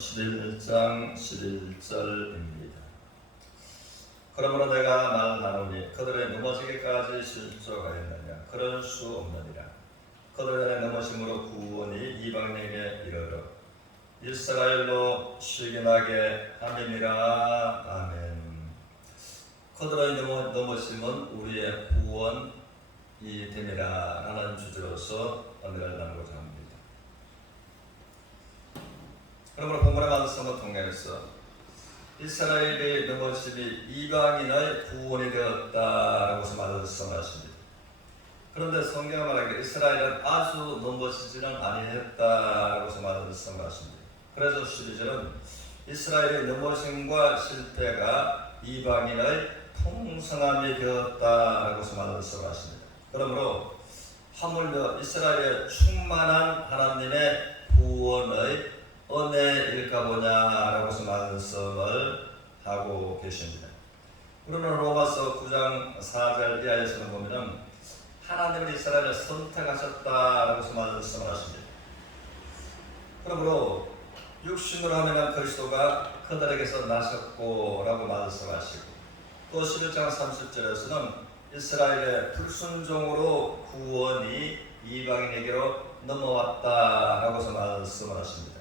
11장 11절입니다. 그러므로 내가 말하노니 그들의 넘어지기까지 실족하였느냐? 그럴 수 없느니라. 그들의 넘어짐으로 구원이 이방인에게 이르러 이스라엘로 실현하게 아멘이라. 아멘. 그들의 넘어짐은 우리의 구원이 됨이라 라는 주제로서 오늘을 나누고자 합니다. 그러므로 본문의 말씀을 통해서 이스라엘의 넘어짐이 이방인의 구원이 되었다라고 말씀하십니다. 그런데 성경은 말하기를 이스라엘은 아주 넘어지지는 아니했다라고 말씀하십니다. 그래서 12절은 이스라엘의 넘어짐과 실패가 이방인의 풍성함이 되었다라고 말씀하십니다. 그러므로 하물며 이스라엘의 충만한 하나님의 구원의 은혜일까 보냐라고 말씀을 하고 계십니다. 우리는 로마서 9장 4절 이하에서는 보면은 하나님은 이스라엘을 선택하셨다라고 말씀하십니다. 그러므로 육신으로 하면 그리스도가 그들에게서 나셨고라고 말씀하시고, 또 11장 30절에서는 이스라엘의 불순종으로 구원이 이방인에게로 넘어왔다라고 말씀하십니다.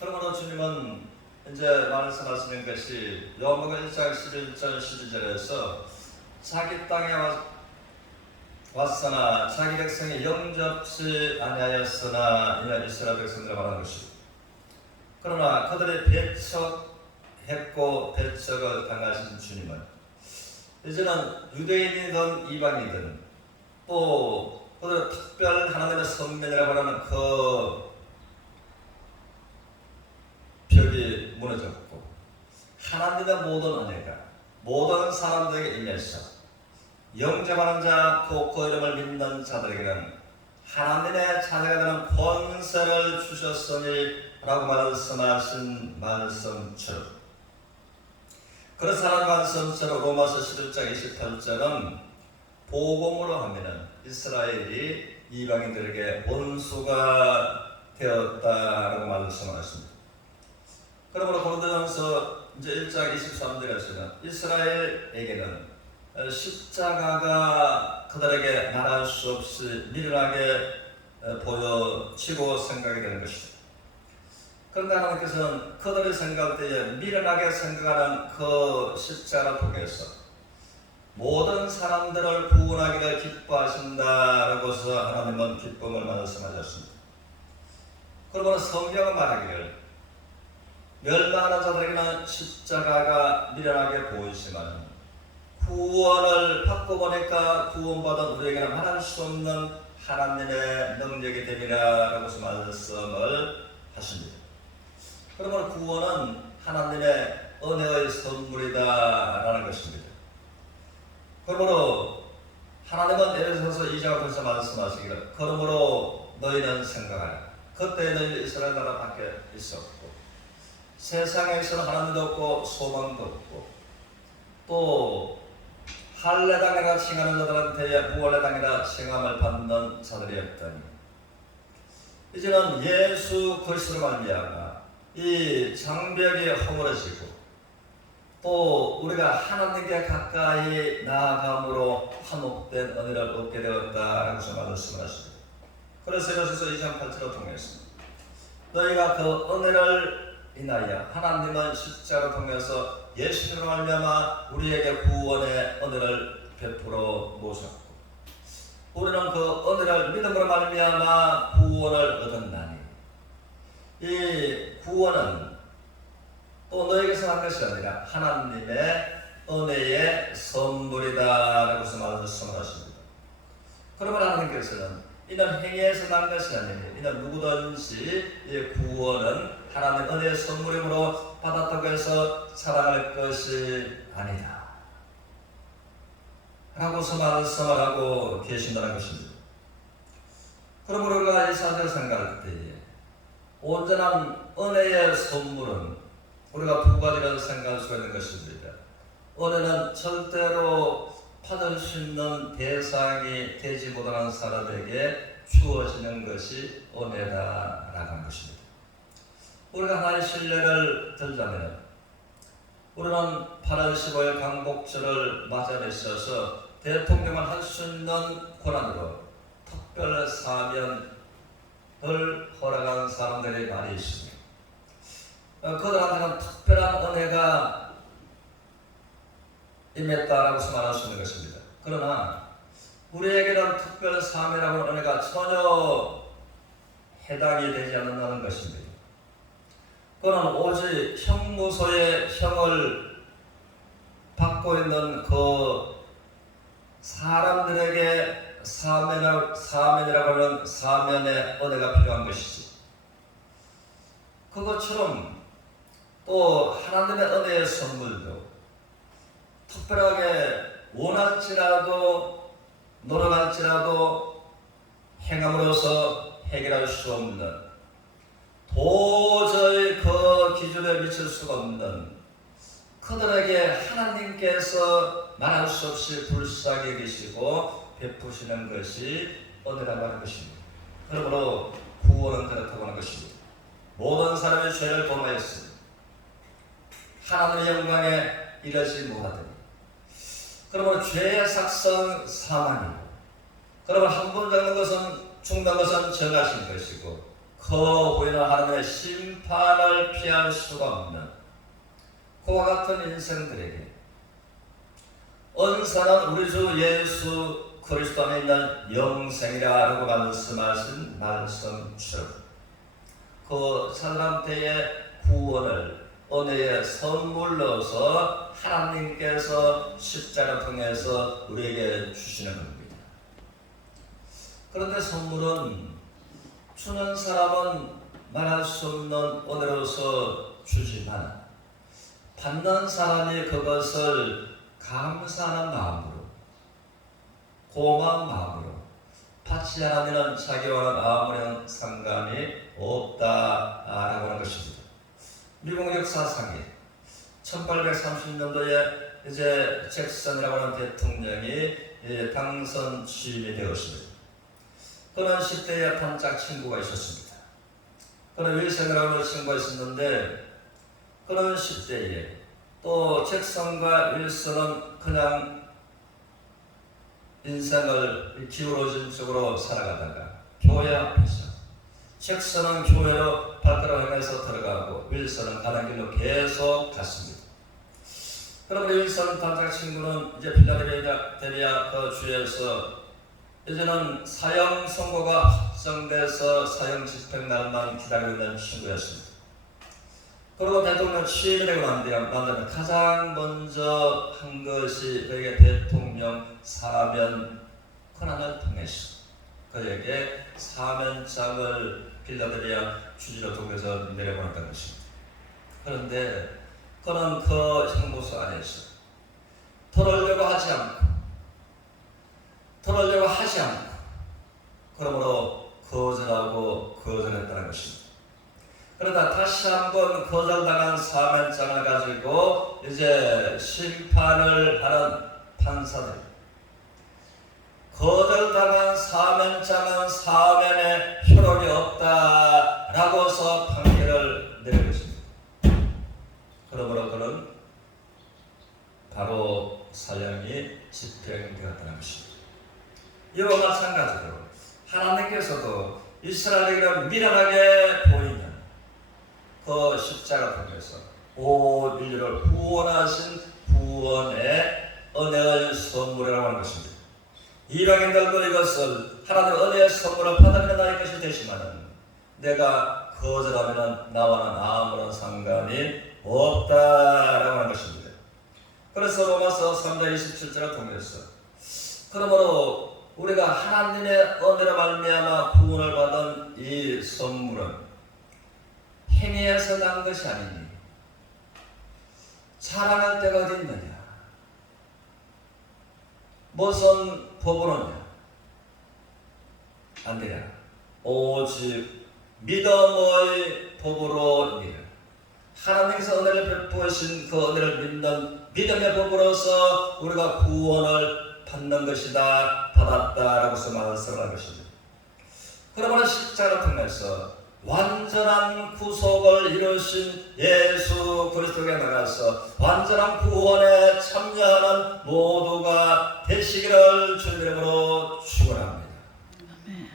그러므로 주님은 이제 말씀하시는 것이 요한복음 1장 11절 12절에서 자기 땅에 왔으나 자기 백성이 영접지 아니하였으나 이는 이스라엘 백성들을 말하는 것이고, 그러나 그들이 배척했고 배척을 당하신 주님은 이제는 유대인이든 이방인이든 또 그들의 특별 하나님의 선민이라고 하는 그 벽이 무너졌고 하나님의 모든 은혜가 모든 사람들에게 임해서 영접하는 자, 그 이름을 믿는 자들에게는 하나님의 자녀가 되는 권세를 주셨으니 라고 말씀하신 말씀처럼, 그래서 하는 말씀처럼 로마서 11장 28절은 복음으로 하면은 이스라엘이 이방인들에게 원수가 되었다라고 말씀하십니다. 그러므로 고린도전서 이제 1장 23절에서는 이스라엘에게는 십자가가 그들에게 말할 수 없이 미련하게 보여지고 생각이 되는 것입니다. 그런데 하나님께서는 그들이 생각할 때에 미련하게 생각하는 그 십자가를 통해서 모든 사람들을 구원하기를 기뻐하신다라고서 하나님은 기쁨을 말씀하셨습니다. 그러므로 성경은 말하기를 멸망하는 자들에게는 십자가가 미련하게 보이지만 구원을 받고 보니까 구원받은 우리에게는 말할 수 없는 하나님의 능력이 됨이라고 말씀을 하십니다. 그러면 구원은 하나님의 은혜의 선물이다라는 것입니다. 그러므로 하나님은 에베소서 2장을 통해서 말씀하시기를 그러므로 너희는 생각하라. 그때 너희 이스라엘 나라 밖에 있었고 세상에서는 하나님도 없고 소망도 없고 또 할례당이라 칭하는 자들한테 무할례당이라 칭함을 받는 자들이었더니 이제는 예수 그리스도로 말미암아 이 장벽이 허물어지고 또 우리가 하나님께 가까이 나아감으로 한몫된 은혜를 얻게 되었다라고 말씀을 하십니다. 그래서 에베소서 2장 8절을 통해서 너희가 그 은혜를 인하여 하나님은 십자가를 통해서 예수님으로 말미암아 우리에게 구원의 은혜를 베풀어 놓으셨고 우리는 그 은혜를 믿음으로 말미암아 구원을 얻었나니 이 구원은 또 너에게서 난 것이 아니라 하나님의 은혜의 선물이다라고 말씀하십니다. 그러면 하나님께서는 이는 행위에서 난 것이 아니니 이는 누구든지 이 구원은 하나님의 은혜의 선물이므로 받았다고 해서 사랑할 것이 아니다 라고서 말씀을 하고 계신다는 것입니다. 그러므로 우리가 이 사실을 생각할 때에 온전한 은혜의 선물은 우리가 두 가지를 생각할 수가 있는 것입니다. 은혜는 절대로 받을 수 있는 대상이 되지 못하는 사람에게 주어지는 것이 은혜다라는 것입니다. 우리가 하나의 신뢰를 들자면 우리는 8월 15일 광복절을 맞이함에 있어서 대통령을 할 수 있는 권한으로 특별 사면을 허락한 사람들이 많이 있습니다. 그들한테는 특별한 은혜가 임했다라고 말할 수 있는 것입니다. 그러나 우리에게는 특별 사면이라고 하는 은혜가 전혀 해당이 되지 않는다는 것입니다. 그는 오직 형무소의 형을 받고 있는 그 사람들에게 사면이라고 하는 사면의 은혜가 필요한 것이지. 그것처럼 또 하나님의 은혜의 선물도 특별하게 원할지라도 노력할지라도 행함으로써 해결할 수 없는, 도저히 그 기준에 미칠 수가 없는 그들에게 하나님께서 말할 수 없이 불쌍히 계시고 베푸시는 것이 은혜라고 하는 것입니다. 그러므로 구원은 그렇다고 하는 것입니다. 모든 사람의 죄를 범하였으니 하나님의 영광에 이르지 못하더니, 그러므로 죄의 삭성 사망이고, 그러면 한 번 죽는 것은 정하신 것이고, 그 후에는 하나님의 심판을 피할 수가 없는 그와 같은 인생들에게 은사는 우리 주 예수 그리스도 안에 있는 영생이라고 말씀하신 말씀처럼 그 사람한테의 구원을 은혜의 선물로서 하나님께서 십자가를 통해서 우리에게 주시는 겁니다. 그런데 선물은 주는 사람은 말할 수 없는 은혜로서 주지만 받는 사람이 그것을 감사하는 마음으로, 고마운 마음으로 받지 않으면 자기와는 아무런 상관이 없다라고 하는 것입니다. 미국 역사상에 1830년도에 이제 잭슨이라고 하는 대통령이 당선 취임이 되었습니다. 그는 10대의 단짝 친구가 있었습니다. 그는 윌슨이라고 하는 친구가 있었는데, 그는 10대에 또 잭슨과 윌슨은 그냥 인생을 기울어진 쪽으로 살아가다가 교회 앞에서 잭슨은 교회로 발걸음을 향해서 들어가고 윌슨은 가는 길로 계속 갔습니다. 그러면 윌슨 단짝 친구는 이제 필라델피아 그 주에서 이제는 사형 선고가 확정돼서 사형 집행 날만 기다리고 있는 친구였습니다. 그리고 대통령 취임이 되고 난 다음에 가장 먼저 한 것이 그에게 대통령 사면 권한을 통해서 그에게 사면장을 필라델피아 주지로 통해서 내려보냈던 것입니다. 그런데 그는 그 형무소 안에서 털으려고 하지 않고 그러므로 거절했다는 것입니다. 그러다 다시 한번 거절당한 사면장을 가지고 이제 심판을 하는 판사들, 거절당한 사면장은 사면에 효력이 없다라고서 판결을 내린 것입니다. 그러므로 그는 바로 사형이 집행되었다는 것입니다. 이와 마찬가지로 하나님께서도 이스라엘에게 미련하게 보이는 그 십자가 통해서 온 인류를 구원하신 구원의 은혜의 선물이라고 하는 것입니다. 이방인들도 이것을 하나님의 은혜의 선물을 받으면 나의 것이 되지만은 내가 거절하면 나와는 아무런 상관이 없다라고 하는 것입니다. 그래서 로마서 3장 27절을 통해서 그러므로 우리가 하나님의 은혜로 말미암아 구원을 받은 이 선물은 행위에서 난 것이 아니니 자랑할 데가 어디 있느냐? 무슨 법으로냐? 안 되냐? 오직 믿음의 법으로니라. 하나님께서 은혜를 베푸신 그 은혜를 믿는 믿음의 법으로서 우리가 구원을 받는 것이다, 받았다라고서 말씀을 한 것입니다. 그러므로 십자가를 통해서 완전한 구속을 이루신 예수 그리스도께 나가서 완전한 구원에 참여하는 모두가 되시기를 주님의 이름으로 축원합니다. 아멘.